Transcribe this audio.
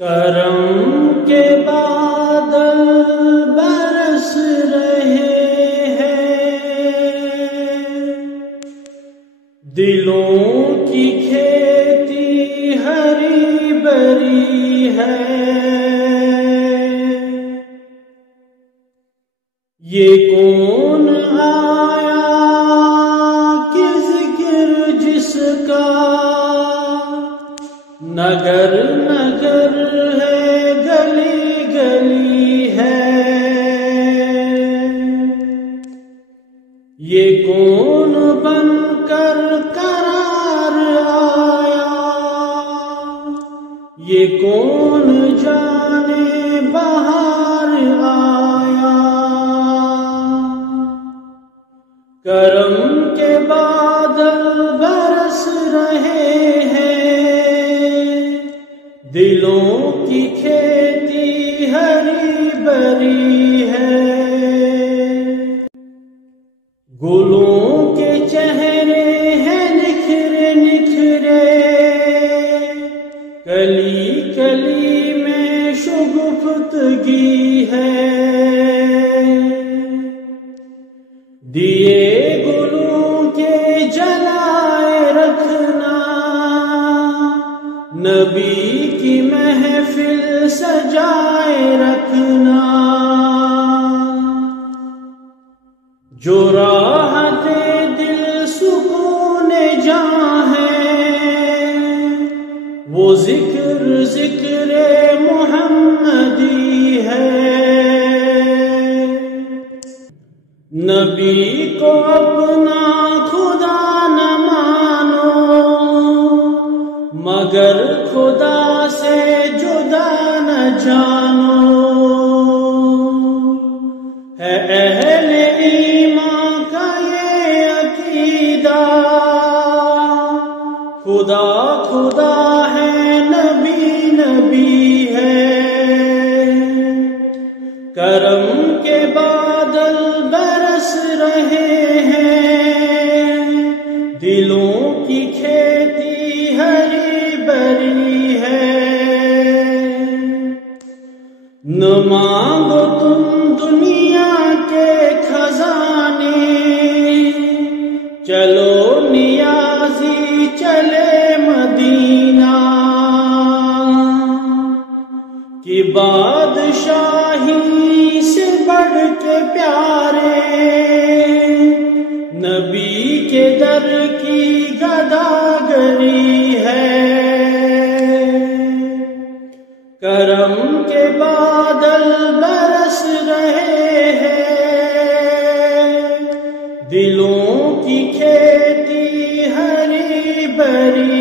کرم کے بادل برس رہے ہیں، دلوں کی کھیتی ہری بھری ہے۔ یہ کون آیا کہ ذکر جس کا نگر نگر ہے، گلی گلی ہے۔ یہ کون بن کر قرار آیا، یہ کون جانے بہار آیا۔ کرم کے بادل برس رہے ہیں، دلوں کی کھیتی ہری بھری ہے۔ گلوں کے چہرے ہیں نکھرے نکھرے، کلی کلی میں شگفتگی ہے۔ دیے گلوں کے جلائے رکھنا، نبی کی محفل سجائے رکھنا۔ جو راحت دل سکون جاں ہے، وہ ذکر ذکر محمدی ہے۔ نبی کو اپنا خدا نہ مانو، مگر خدا سے جدا نہ جانو۔ ہے اہل ایمان کا یہ عقیدہ، خدا خدا ہے، نبی نبی ہے۔ کرم کے بادل برس رہے ہیں، دلوں کی کھیتی ہری بھری ہے۔ نہ مانگو تم دنیا کے خزانے، چلو نیازی چلے مدینہ کی۔ بادشاہی سے بڑھ کے پیارے، نبی کے در کی گداگری ہے۔ کرم کے بادل برس رہے ہیں، دلوں کی کھیتی ہری بھری